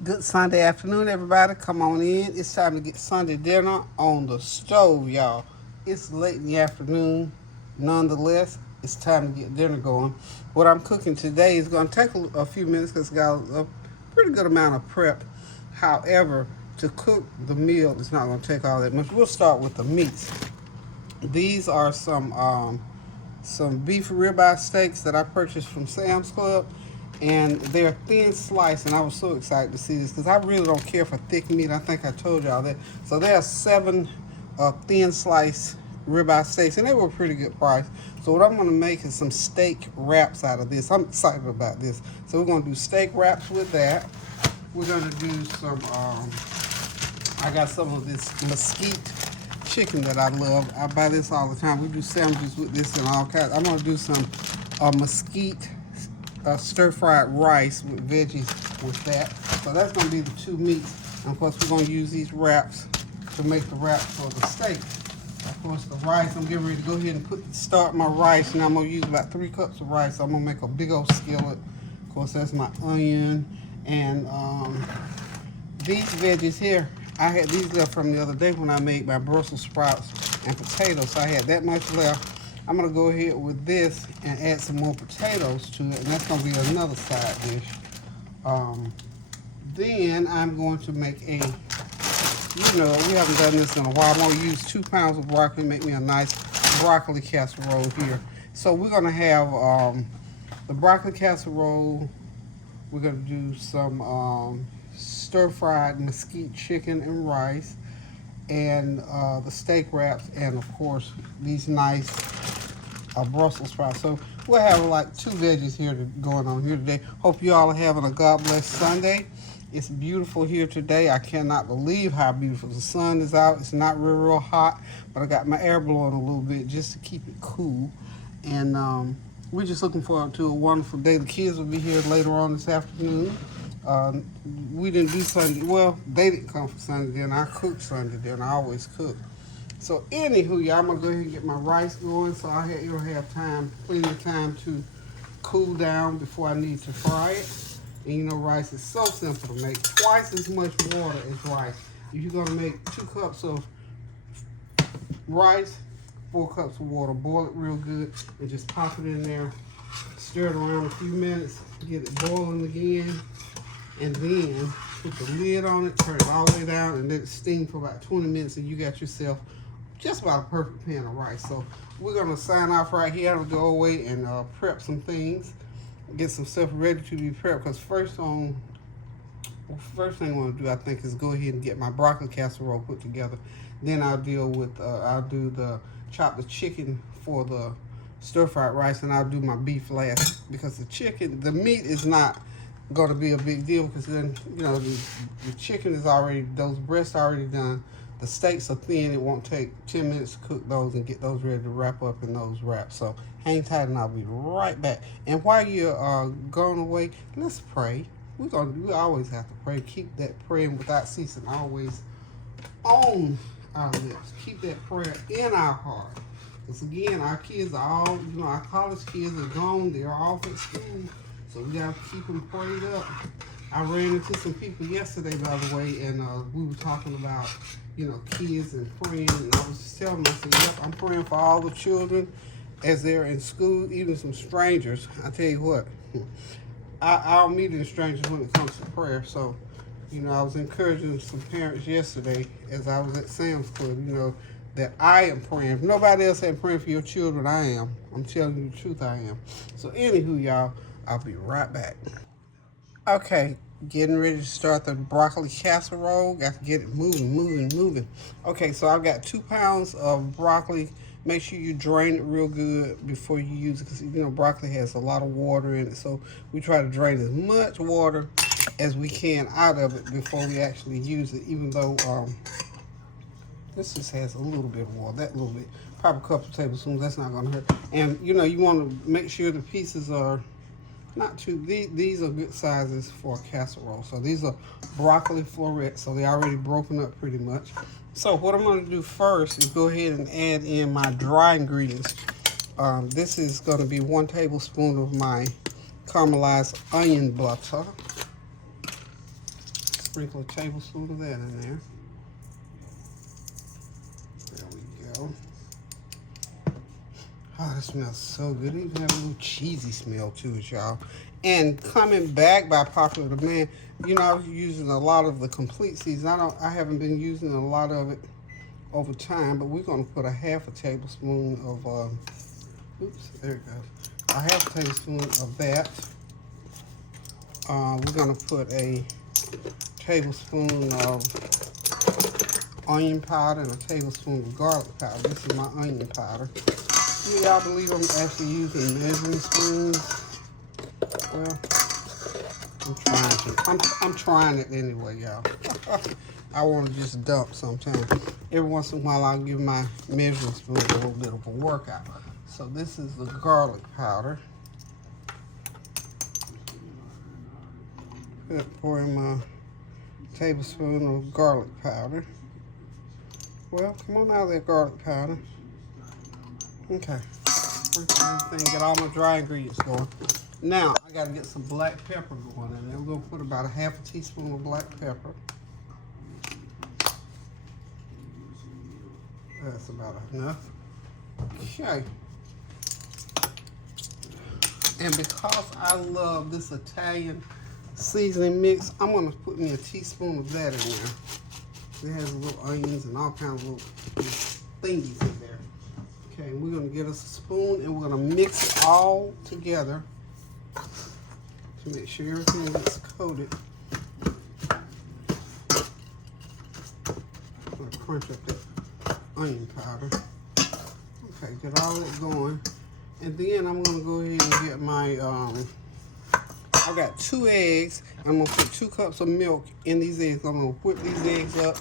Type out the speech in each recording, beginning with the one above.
Good Sunday afternoon, everybody. Come on in. It's time to get Sunday dinner on the stove, y'all. It's late in the afternoon. Nonetheless, it's time to get dinner going. What I'm cooking today is going to take a few minutes because it's got a pretty good amount of prep. However, to cook the meal, it's not going to take all that much. We'll start with the meats. These are some beef ribeye steaks that I purchased from Sam's Club, and they're thin sliced. And I was so excited to see this because I really don't care for thick meat. I think I told y'all that. So there are 7 thin sliced ribeye steaks, and they were a pretty good price. So what I'm going to make is some steak wraps out of this. I'm excited about this. So we're going to do steak wraps with that. We're going to do some. I got some of this mesquite chicken that I love. I buy this all the time. We do sandwiches with this and all kinds. I'm gonna do some mesquite stir-fried rice with veggies with that. So that's gonna be the 2 meats. And of course, we're gonna use these wraps to make the wraps for the steak. Of course, the rice, I'm getting ready to go ahead and start my rice. And I'm gonna use about 3 cups of rice. So I'm gonna make a big old skillet. Of course, that's my onion and these veggies here. I had these left from the other day when I made my Brussels sprouts and potatoes. So I had that much left. I'm going to go ahead with this and add some more potatoes to it. And that's going to be another side dish. Then I'm going to make we haven't done this in a while. I'm going to use 2 pounds of broccoli, make me a nice broccoli casserole here. So we're going to have the broccoli casserole. We're going to do some stir-fried mesquite chicken and rice, and the steak wraps, and of course these nice Brussels sprouts. So we'll have like 2 veggies here going on here today. Hope you all are having a God bless Sunday. It's beautiful here today. I cannot believe how beautiful the sun is out. It's not real hot, but I got my air blowing a little bit just to keep it cool. And we're just looking forward to a wonderful day. The kids will be here later on this afternoon. We didn't do Sunday. Well, they didn't come for Sunday dinner. I cooked Sunday dinner. I always cook. So anywho, y'all, I'm gonna go ahead and get my rice going so it'll have plenty of time to cool down before I need to fry it. And you know, rice is so simple to make. Twice as much water as rice. If you're gonna make 2 cups of rice, 4 cups of water, boil it real good, and just pop it in there. Stir it around a few minutes, get it boiling again. And then put the lid on it, turn it all the way down, and let it steam for about 20 minutes, and you got yourself just about a perfect pan of rice. So we're gonna sign off right here. I'll go away and prep some things, get some stuff ready to be prepped. Because first thing I want to do, I think, is go ahead and get my broccoli casserole put together. Then I'll chop the chicken for the stir-fried rice, and I'll do my beef last, because the meat is not going to be a big deal, because then, you know, the chicken is already, those breasts are already done. The steaks are thin. It won't take 10 minutes to cook those and get those ready to wrap up in those wraps. So hang tight and I'll be right back. And while you're going away, let's pray. We always have to pray. Keep that praying without ceasing always on our lips. Keep that prayer in our heart. Because again, our kids are all, our college kids are gone. They're off at school. So we got to keep them prayed up. I ran into some people yesterday, by the way, and we were talking about, kids and praying. And I was just telling them, I said, yep, I'm praying for all the children as they're in school, even some strangers. I tell you what, I don't meet any strangers when it comes to prayer. So, I was encouraging some parents yesterday as I was at Sam's Club, that I am praying. If nobody else ain't praying for your children, I am. I'm telling you the truth, I am. So anywho, y'all, I'll be right back. Okay, getting ready to start the broccoli casserole. Got to get it moving. Okay, so I've got 2 pounds of broccoli. Make sure you drain it real good before you use it, because broccoli has a lot of water in it. So we try to drain as much water as we can out of it before we actually use it, even though this just has a little bit of water, that little bit. Probably a couple of tablespoons, that's not gonna hurt. And you want to make sure the pieces are not too, these are good sizes for a casserole. So these are broccoli florets, so they're already broken up pretty much. So what I'm gonna do first is go ahead and add in my dry ingredients. This is gonna be 1 tablespoon of my caramelized onion butter. Sprinkle a tablespoon of that in there. There we go. Oh, that smells so good. It even have a little cheesy smell to it, y'all. And coming back by popular demand, you know, I was using a lot of the complete season. I haven't been using a lot of it over time, but we're gonna put a half a tablespoon of oops, there it goes. A half a tablespoon of that. We're gonna put a tablespoon of onion powder and a tablespoon of garlic powder. This is my onion powder. Do y'all believe I'm actually using measuring spoons? Well, I'm trying it anyway, y'all. I want to just dump sometimes. Every once in a while, I'll give my measuring spoon a little bit of a workout. So this is the garlic powder. Pour in my tablespoon of garlic powder. Well, come on out of that garlic powder. Okay. Everything, get all my dry ingredients going. Now, I got to get some black pepper going in there. We're going to put about a half a teaspoon of black pepper. That's about enough. Okay. And because I love this Italian seasoning mix, I'm going to put me a teaspoon of that in there. It has little onions and all kinds of little thingies in there. Okay, we're going to get us a spoon and we're going to mix it all together to make sure everything gets coated. I'm going to crunch up that onion powder. Okay, get all that going. And then I'm going to go ahead and get my, I got 2 eggs. I'm going to put 2 cups of milk in these eggs. I'm going to whip these eggs up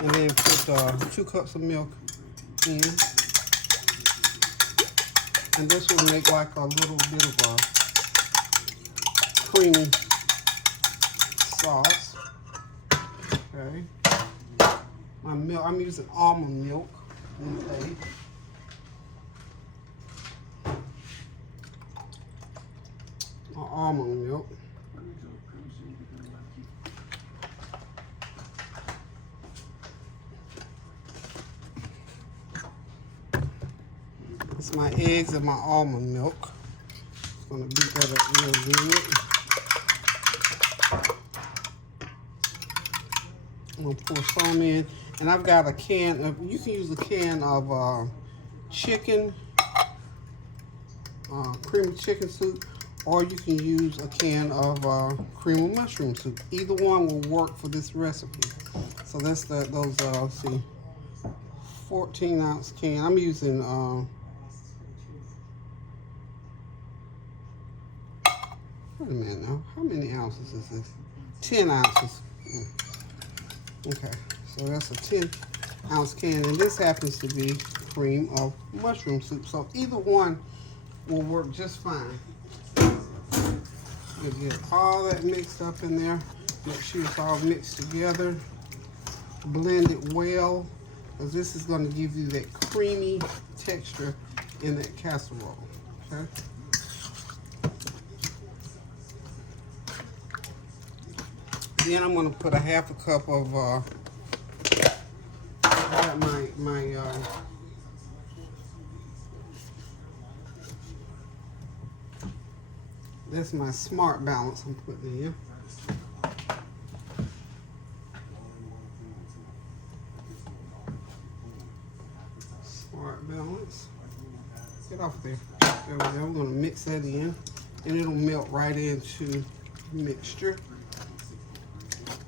and then put 2 cups of milk in. And this will make like a little bit of a creamy sauce. Okay. My milk, I'm using almond milk. Okay. Almond milk. It's my eggs and my almond milk. Just gonna beat that up real good. I'm gonna pour some in, and I've got a can of. You can use a can of chicken, creamy chicken soup, or you can use a can of cream of mushroom soup. Either one will work for this recipe. So that's those, let's see, 14-ounce can. I'm using, wait a minute now, how many ounces is this? 10 ounces. Okay, so that's a 10-ounce can, and this happens to be cream of mushroom soup. So either one will work just fine. You get all that mixed up in there. Make sure it's all mixed together. Blend it well, because this is going to give you that creamy texture in that casserole. Okay. Then I'm going to put a half a cup of that's my smart balance I'm putting in. Smart balance. Get off there. There we go. We're going to mix that in, and it'll melt right into the mixture.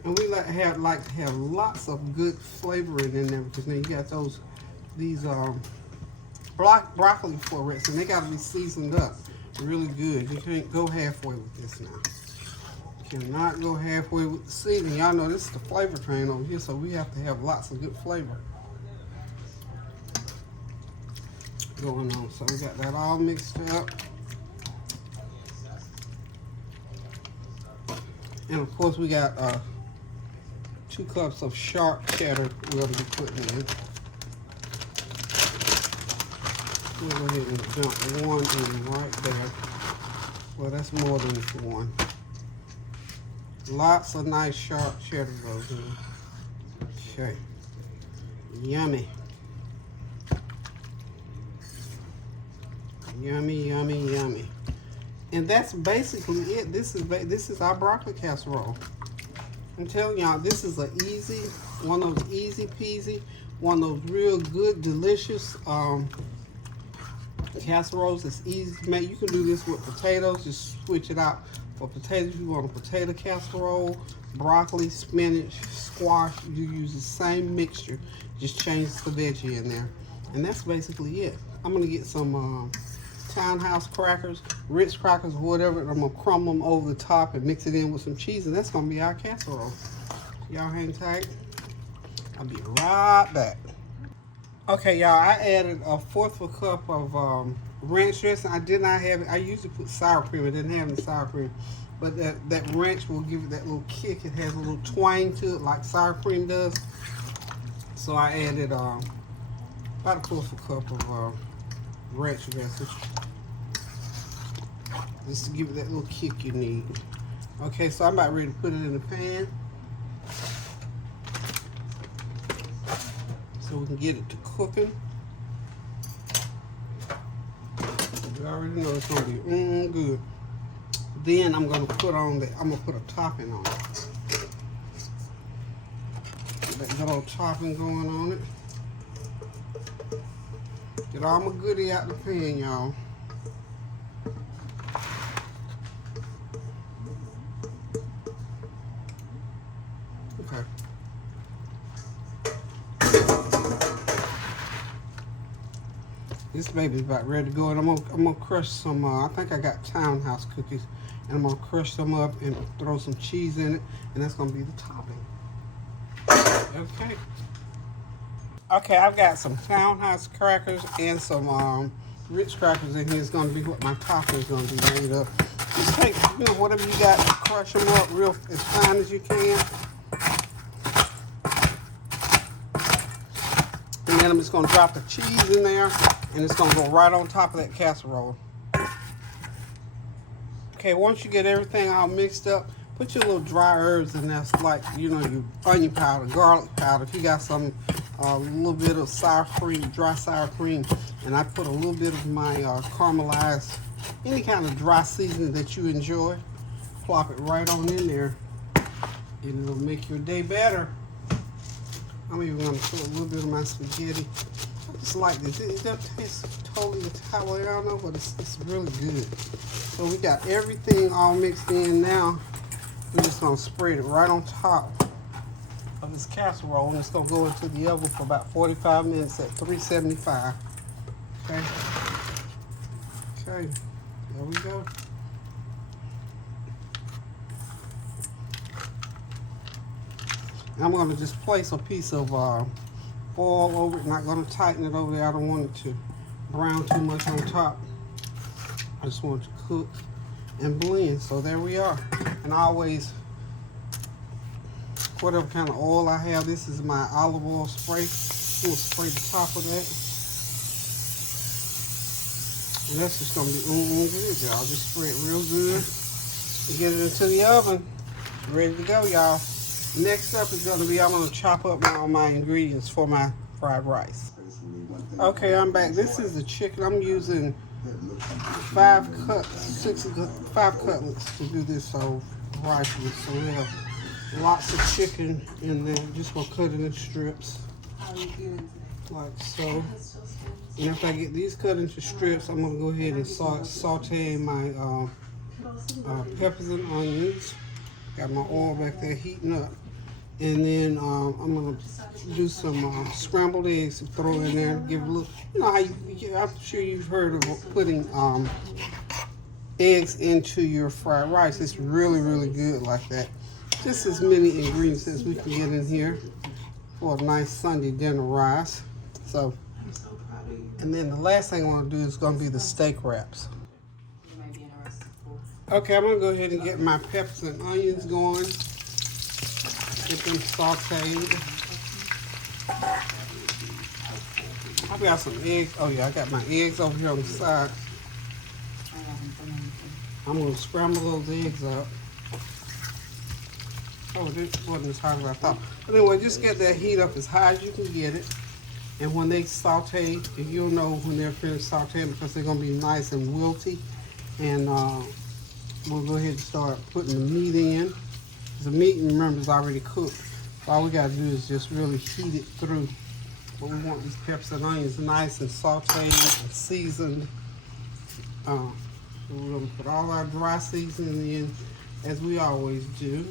And we like to have lots of good flavoring in there, because now you got these broccoli florets, and they got to be seasoned up really good. You can't go halfway with this now. You cannot go halfway with the seasoning. Y'all know this is the flavor train over here, so we have to have lots of good flavor going on. So we got that all mixed up. And of course we got 2 cups of sharp cheddar we're going to be putting in. We'll go ahead and dump 1 in right there. Well, that's more than 1. Lots of nice sharp cheddar goes in. Okay. Yummy. Yummy, yummy, yummy. And that's basically it. This is our broccoli casserole. I'm telling y'all, this is one of those easy peasy, one of those real good, delicious casseroles. It's easy to make. You can do this with potatoes. Just switch it out for potatoes. If you want a potato casserole, broccoli, spinach, squash, you use the same mixture. Just change the veggie in there. And that's basically it. I'm going to get some Townhouse crackers, Ritz crackers, or whatever, and I'm going to crumble them over the top and mix it in with some cheese, and that's going to be our casserole. Y'all hang tight. I'll be right back. Okay, y'all, I added a fourth of a cup of ranch dressing. I did not have it. I usually put sour cream. I didn't have any sour cream. But that ranch will give it that little kick. It has a little twang to it like sour cream does. So I added about a fourth of a cup of ranch dressing. Just to give it that little kick you need. Okay, so I'm about ready to put it in the pan. So we can get it to cooking. You already know it's gonna be good. Then I'm gonna put a topping on it. That good old topping going on it. Get all my goodie out the pan, y'all. Okay. This baby's about ready to go, and I'm gonna crush some. I think I got Townhouse cookies, and I'm gonna crush them up and throw some cheese in it, and that's gonna be the topping. Okay. Okay, I've got some Townhouse crackers and some Ritz crackers in here. It's gonna be what my topping is gonna be made up. Just take whatever you got, crush them up real as fine as you can. And then I'm just gonna drop the cheese in there, and it's gonna go right on top of that casserole. Okay, once you get everything all mixed up, put your little dry herbs in there, like your onion powder, garlic powder. If you got some, a little bit of sour cream, dry sour cream, and I put a little bit of my caramelized, any kind of dry seasoning that you enjoy. Plop it right on in there, and it'll make your day better. I'm even gonna put a little bit of my spaghetti. I just like this. It doesn't taste totally Italiano, but it's really good. So we got everything all mixed in now. We're just gonna spread it right on top of this casserole, and it's gonna go into the oven for about 45 minutes at 375. Okay. Okay. There we go. I'm going to just place a piece of foil over it. Not going to tighten it over there. I don't want it to brown too much on top. I just want it to cook and blend. So there we are. And I always, whatever kind of oil I have, this is my olive oil spray. We'll spray the top of that. And that's just going to be good, y'all. Just spray it real good. And get it into the oven. Ready to go, y'all. Next up is going to be, I'm going to chop up all my ingredients for my fried rice. Okay, I'm back. This is the chicken. I'm using 5 cutlets to do this rice with. So we have lots of chicken in there. Just going to cut it in strips, like so. And after I get these cut into strips, I'm going to go ahead and saute my peppers and onions. Got my oil back there heating up. And then I'm going to do some scrambled eggs to throw in there. Give a little, I'm sure you've heard of putting eggs into your fried rice. It's really, really good like that. Just as many ingredients as we can get in here for a nice Sunday dinner rice. So, and then the last thing I want to do is going to be the steak wraps. Okay, I'm going to go ahead and get my peppers and onions going. Get them sauteed. I've got some eggs. Oh yeah, I got my eggs over here on the side. I'm going to scramble those eggs up. Oh, this wasn't as hot as I thought. But anyway, just get that heat up as high as you can get it. And when they saute, you'll know when they're finished sauteing because they're gonna be nice and wilty. And we'll go ahead and start putting the meat in. The meat, remember, is already cooked. All we gotta do is just really heat it through. But we want these peppers and onions nice and sauteed and seasoned. We're gonna put all our dry seasoning in as we always do.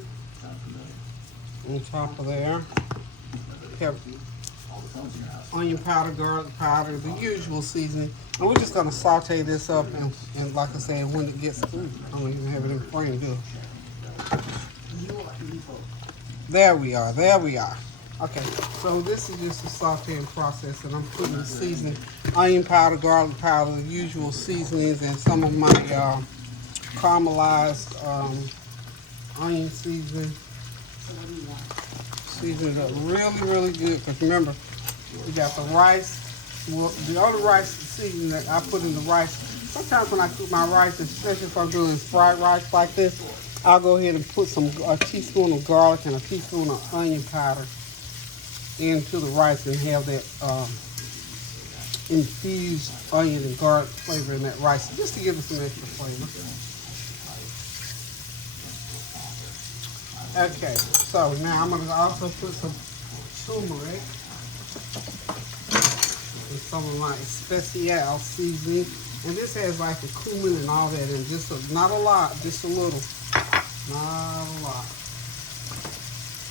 On top of there, pepper, onion powder, garlic powder, the usual seasoning. And we're just gonna saute this up and like I said, when it gets, I don't even have it in frame, do it. There we are, there we are. Okay, so this is just the sauteing process, and I'm putting the seasoning, onion powder, garlic powder, the usual seasonings, and some of my caramelized onion seasoning. Season it up really, really good, because remember, we got the rice. Well, the only rice seasoning that I put in the rice, sometimes when I cook my rice, especially if I'm doing fried rice like this, I'll go ahead and put a teaspoon of garlic and a teaspoon of onion powder into the rice and have that infused onion and garlic flavor in that rice, just to give it some extra flavor. Okay, so now I'm going to also put some turmeric and some of my especial seasoning. And this has like the cumin and all that in, just not a lot, just a little. Not a lot.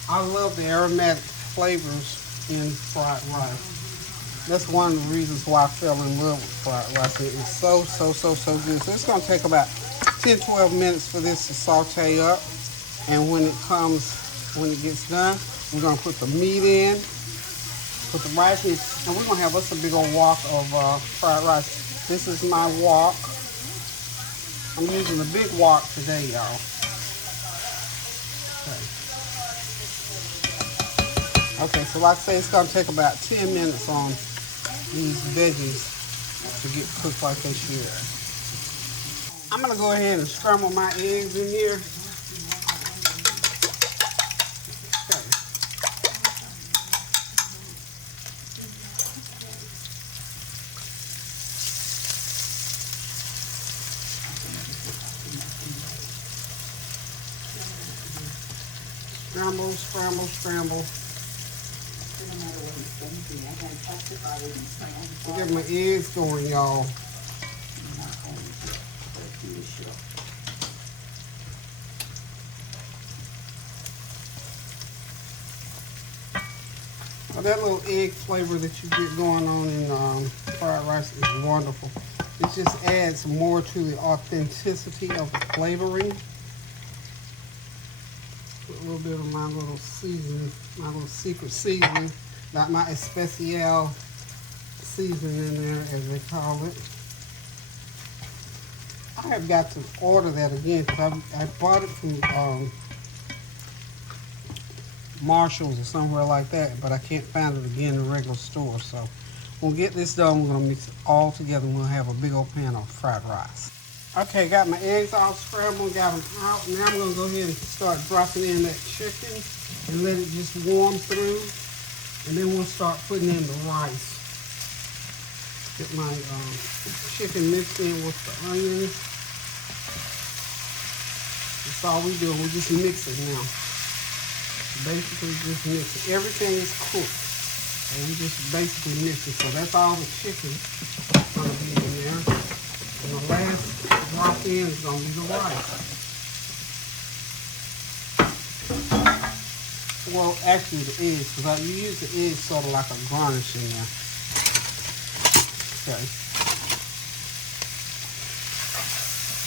I love the aromatic flavors in fried rice. That's one of the reasons why I fell in love with fried rice. It is so good. So it's going to take about 10-12 minutes for this to saute up. And when it gets done, we're going to put the meat in, put the rice in, and we're going to have us a big old wok of fried rice. This is my wok. I'm using a big wok today, y'all. Okay, so like I say, it's going to take about 10 minutes on these veggies to get cooked like they should. I'm going to go ahead and scramble my eggs in here. Scramble, scramble, scramble. Get my eggs going, y'all. Well, that little egg flavor that you get going on in fried rice is wonderful. It just adds more to the authenticity of the flavoring. Put a little bit of my little seasoning, my little secret seasoning, not my especial seasoning in there, as they call it. I have got to order that again because I bought it from Marshall's or somewhere like that, but I can't find it again in the regular store. So we'll get this done. We're going to mix it all together and we'll have a big old pan of fried rice. Okay, got my eggs all scrambled, got them out. Now I'm going to go ahead and start dropping in that chicken and let it just warm through. And then we'll start putting in the rice. Get my chicken mixed in with the onions. That's all we do. We just mix it now. Basically just mix it. Everything is cooked. And we just basically mix it. So that's all the chicken going to be in there. And the last drop in is going to be the rice. Well, actually the eggs, because you use the eggs sort of like a garnish in there. Okay. I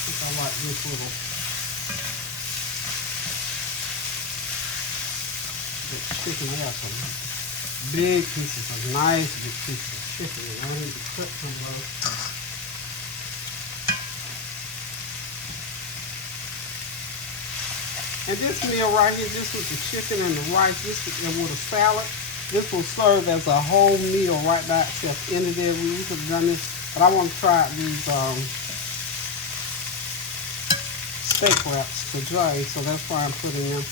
think I like this little chicken. I got some big pieces, some nice big pieces of chicken. I need to cut some of those. And this meal right here, just with the chicken and the rice, and with a salad, this will serve as a whole meal right by itself. Any day of the week, we could have done this, but I want to try these steak wraps today, so that's why I'm putting them.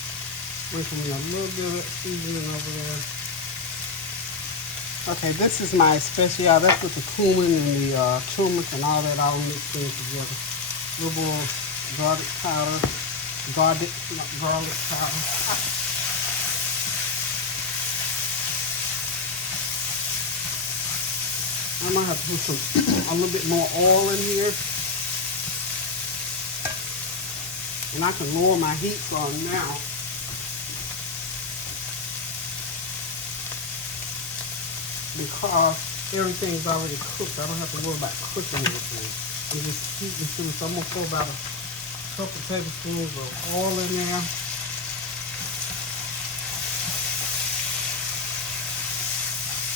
Sprinkle me a little bit of that seasoning over there. Okay, this is my special. That's with the cumin and the turmeric and all that all mixed in together. A little more garlic powder. Not garlic powder. I might have to put a little bit more oil in here. And I can lower my heat on now. Because everything's already cooked. I don't have to worry about cooking anything. I'm just heating through. So I'm going to pour about a couple tablespoons of oil in there.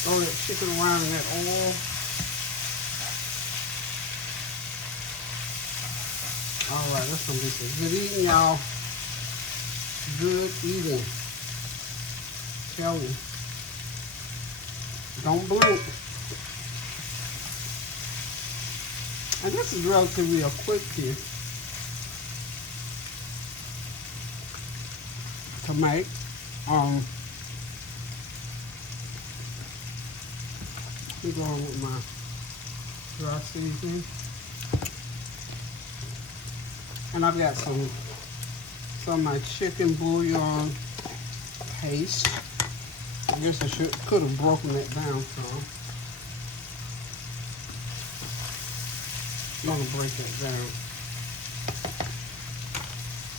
Throw that chicken around in that oil. Alright, that's going to be some good eating, y'all. Good eating. Tell you. Don't blink. And this is relatively a quick here to make. We go on with my dry seasoning. And I've got some of my chicken bouillon paste. I guess I could have broken that down some. I'm gonna break that down.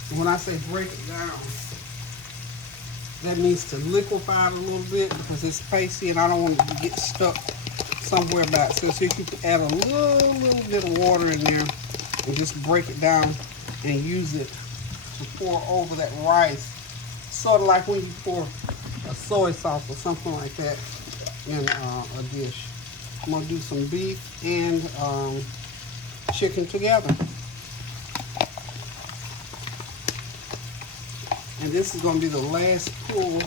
And when I say break it down, that means to liquefy it a little bit because it's pasty and I don't want it to get stuck somewhere about it. So if you can add a little bit of water in there and just break it down and use it to pour over that rice. Sort of like when you pour a soy sauce or something like that in a dish. I'm going to do some beef and chicken together. And this is going to be the last pour.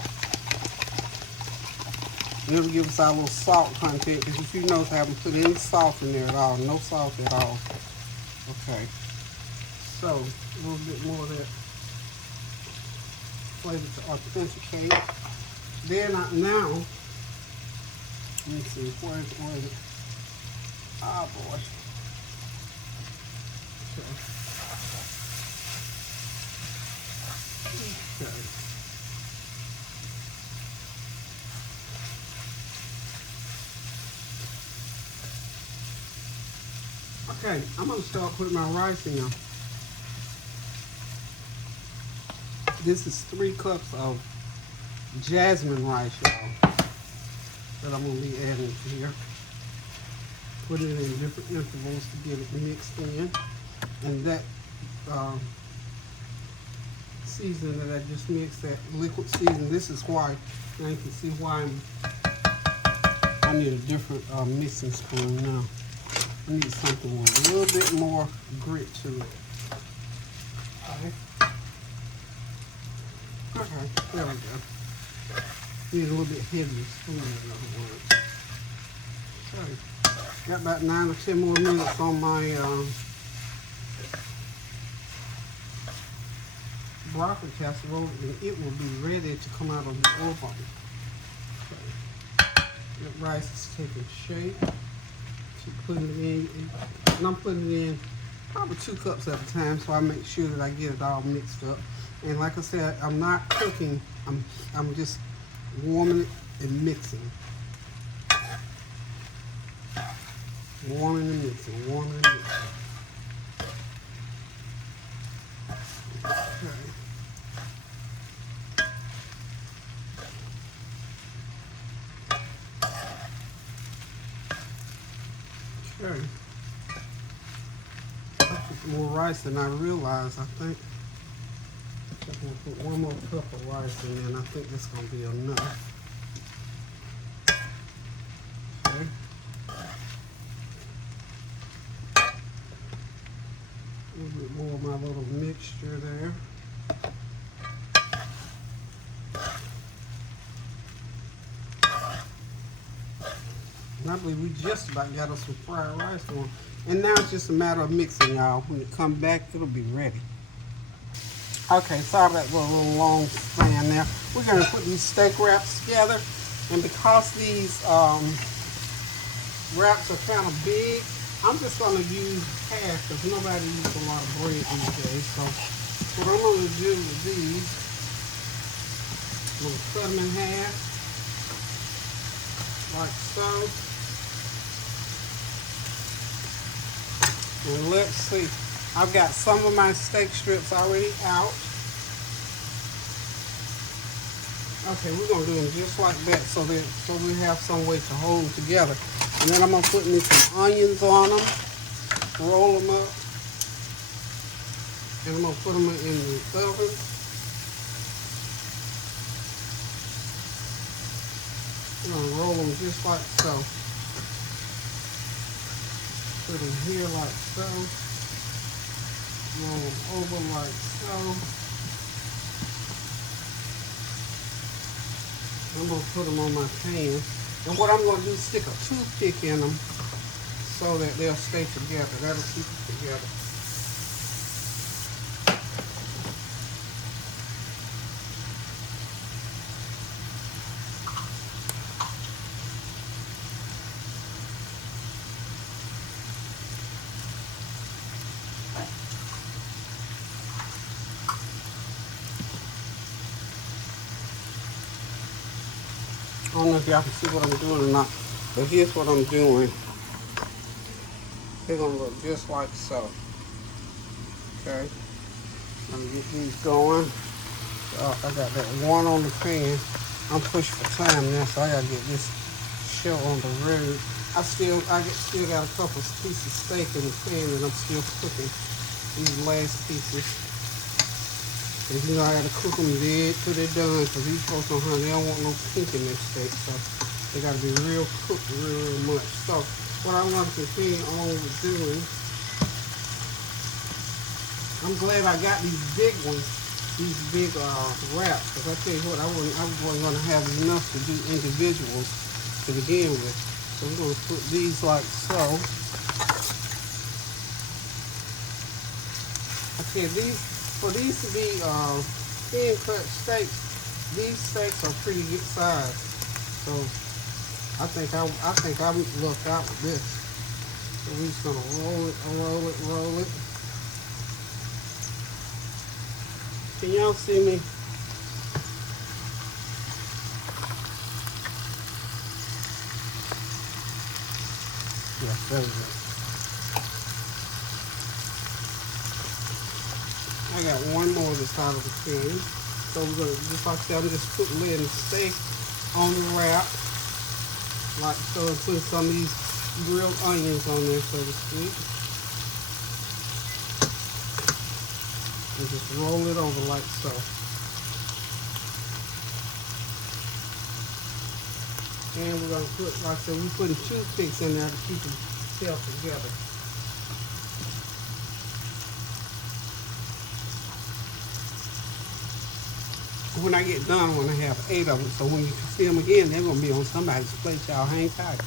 And it'll give us our little salt content. Because if you notice, I haven't put any salt in there at all. No salt at all. Okay. So, a little bit more of that flavor to authenticate. Then now, let me see, where is it? Oh boy. Okay, I'm going to start putting my rice in. This is 3 cups of jasmine rice, y'all, that I'm going to be adding to here. Put it in different intervals to get it mixed in. And that seasoning that I just mixed, that liquid seasoning, this is why, now you can see why I need a different mixing spoon now. I need something with a little bit more grit to it. Okay. Okay, there we go. Need a little bit heavier spoon. Okay. Got about 9 or 10 more minutes on my broccoli casserole, and it will be ready to come out of the oven. Okay. That rice is taking shape. Keep putting it in, and I'm putting it in probably 2 cups at a time, so I make sure that I get it all mixed up. And like I said, I'm not cooking. I'm just warming it and mixing. Warming and mixing, warming and mixing. Okay. Okay. I put more rice than I realized, I think. I'm going to put 1 more cup of rice in there, and I think that's going to be enough. Okay. A little bit more of my little mixture there. And I believe we just about got us some fried rice on. And now it's just a matter of mixing, y'all. When it comes back, it'll be ready. Okay, sorry about the little long span there. We're going to put these steak wraps together. And because these wraps are kind of big, I'm just going to use half because nobody uses a lot of bread these days. So what I'm going to do with these, I'm going to cut them in half, like so. And let's see, I've got some of my steak strips already out. Okay, we're going to do them just like that so we have some way to hold them together. And then I'm going to put me some onions on them, roll them up, and I'm going to put them in the oven. I'm going to roll them just like so. Put them here like so. Roll them over like so. I'm going to put them on my pan. And what I'm going to do is stick a toothpick in them so that they'll stay together. That'll keep it together. I don't know if y'all can see what I'm doing or not, but here's what I'm doing. They're going to look just like so. Okay. I'm going to get these going. I got that one on the pan. I'm pushed for time now, so I got to get this show on the road. I still got a couple pieces of steak in the pan that I'm still cooking. These last pieces. And you know, I gotta cook them dead till they're done, because these folks don't want no pink in their steak, so they gotta be real cooked real much. So what I'm gonna continue on with doing, I'm glad I got these big ones, these big wraps, because I tell you what, I wasn't gonna have enough to do individuals to begin with. So we're gonna put these like so. I tell you, for these to be thin cut steaks, these steaks are pretty good size. So I think I lucked out with this. So we're just gonna roll it. Can y'all see me? Yeah, there we go. I got one more that's out of the pan. So we're gonna, just like I said, I'm just laying the steak on the wrap. Like so, and putting some of these grilled onions on there, so to speak. And just roll it over like so. And we're gonna put, like I said, we're putting toothpicks in there to keep them held together. When I get done, I'm going to have 8 of them. So when you see them again, they're going to be on somebody's plate. Y'all hang tight.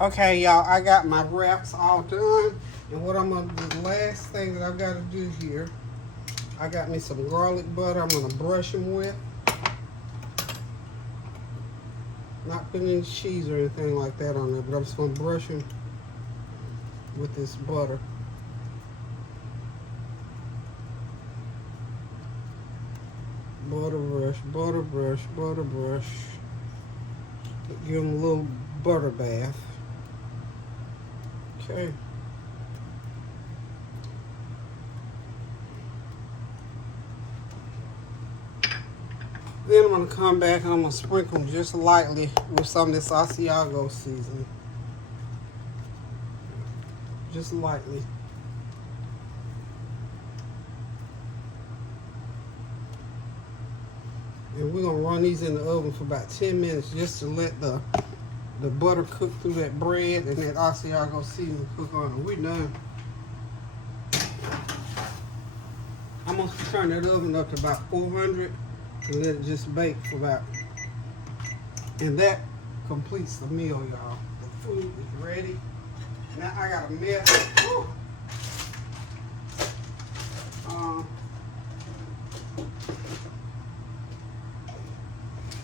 Okay, y'all, I got my wraps all done. And what I'm going to do, the last thing that I've got to do here, I got me some garlic butter I'm going to brush them with. Not putting any cheese or anything like that on there, but I'm just going to brush them with this butter. Butter brush. Give them a little butter bath. Okay. Then I'm going to come back and I'm going to sprinkle them just lightly with some of this Asiago seasoning. Just lightly. And we're going to run these in the oven for about 10 minutes just to let the butter cook through that bread and that Asiago seasoning cook on it. We're done. I'm going to turn that oven up to about 400 and let it just bake for about, and that completes the meal, y'all. The food is ready. Now I got a mess.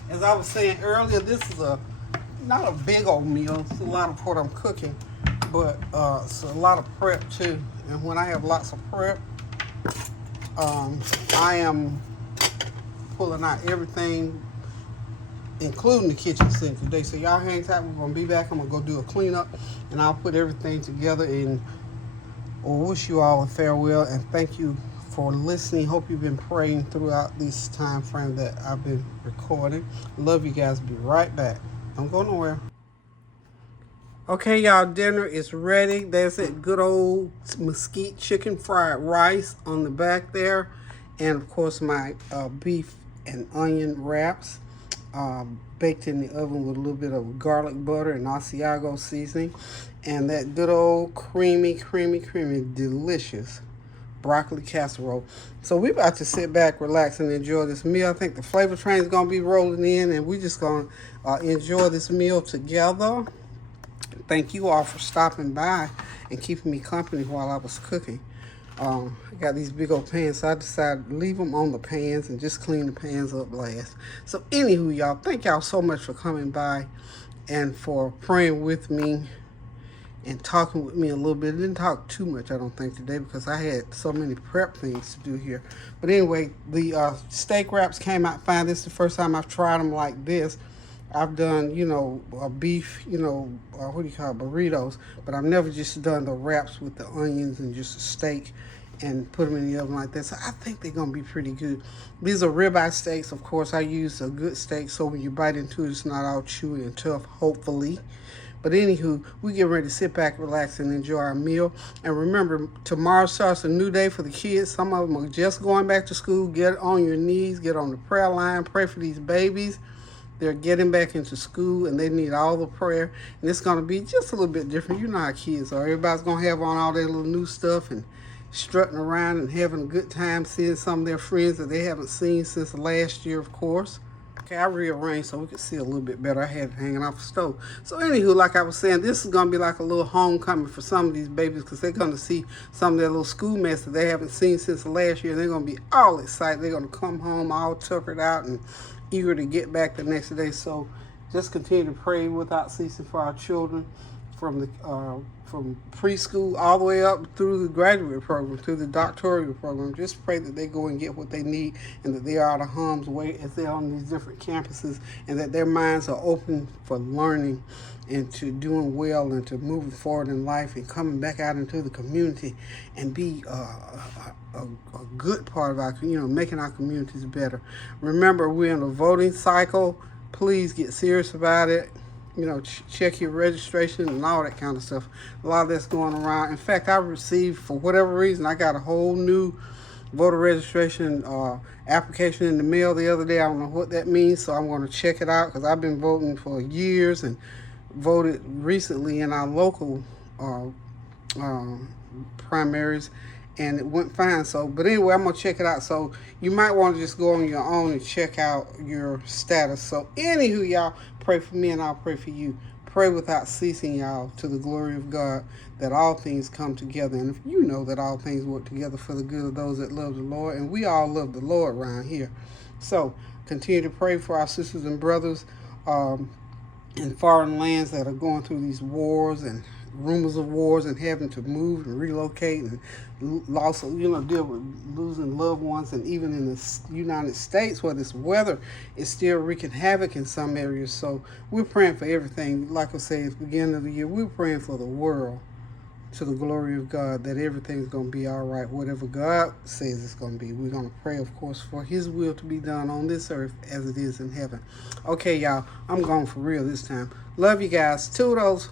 As I was saying earlier, this is not a big old meal. It's a lot of what I'm cooking, but it's a lot of prep too. And when I have lots of prep, I am pulling out everything, including the kitchen sink today. So y'all hang tight. We're gonna be back. I'm gonna go do a cleanup, and I'll put everything together and wish you all a farewell and thank you for listening. Hope you've been praying throughout this time frame that I've been recording. Love you guys. Be right back. Don't go nowhere. Okay, y'all, dinner is ready. There's that good old mesquite chicken fried rice on the back there, and of course my beef and onion wraps, baked in the oven with a little bit of garlic butter and Asiago seasoning, and that good old creamy, delicious broccoli casserole. So we're about to sit back, relax, and enjoy this meal. I think the flavor train is going to be rolling in, and we're just going to enjoy this meal together. Thank you all for stopping by and keeping me company while I was cooking. I got these big old pans, so I decided to leave them on the pans and just clean the pans up last. So anywho, y'all, thank y'all so much for coming by and for praying with me and talking with me a little bit. I didn't talk too much, I don't think, today because I had so many prep things to do here. But anyway, the steak wraps came out fine. This is the first time I've tried them like this. I've done, beef, what do you call it, burritos, but I've never just done the wraps with the onions and just a steak and put them in the oven like that. So I think they're going to be pretty good. These are ribeye steaks. Of course, I use a good steak, so when you bite into it, it's not all chewy and tough, hopefully. But anywho, we get ready to sit back, relax, and enjoy our meal. And remember, tomorrow starts a new day for the kids. Some of them are just going back to school. Get on your knees, get on the prayer line, pray for these babies. They're getting back into school, and they need all the prayer. And it's going to be just a little bit different. You know how kids are. Everybody's going to have on all their little new stuff and strutting around and having a good time, seeing some of their friends that they haven't seen since last year, of course. Okay, I rearranged so we could see a little bit better. I had it hanging off the stove. So anywho, like I was saying, this is going to be like a little homecoming for some of these babies because they're going to see some of their little schoolmates that they haven't seen since last year. And they're going to be all excited. They're going to come home all tuckered out and eager to get back the next day. So just continue to pray without ceasing for our children from preschool all the way up through the graduate program, through the doctoral program. Just pray that they go and get what they need and that they are out of harm's way as they're on these different campuses, and that their minds are open for learning and to doing well and to moving forward in life and coming back out into the community and be a good part of our, making our communities better. Remember, we're in a voting cycle. Please get serious about it. Check your registration and all that kind of stuff. A lot of that's going around. In fact, I received, for whatever reason, I got a whole new voter registration application in the mail the other day. I don't know what that means, so I'm going to check it out because I've been voting for years and voted recently in our local primaries, and it went fine. So, but anyway, I'm going to check it out. So you might want to just go on your own and check out your status. So anywho, y'all, pray for me and I'll pray for you. Pray without ceasing, y'all, to the glory of God, that all things come together. And if you know that all things work together for the good of those that love the Lord, and we all love the Lord around here. So continue to pray for our sisters and brothers in foreign lands that are going through these wars and rumors of wars and having to move and relocate and also, deal with losing loved ones. And even in the United States, where this weather is still wreaking havoc in some areas. So we're praying for everything. Like I say, at the beginning of the year, we're praying for the world to the glory of God, that everything's going to be all right. Whatever God says it's going to be. We're going to pray, of course, for his will to be done on this earth as it is in heaven. Okay, y'all, I'm going for real this time. Love you guys. Toodles.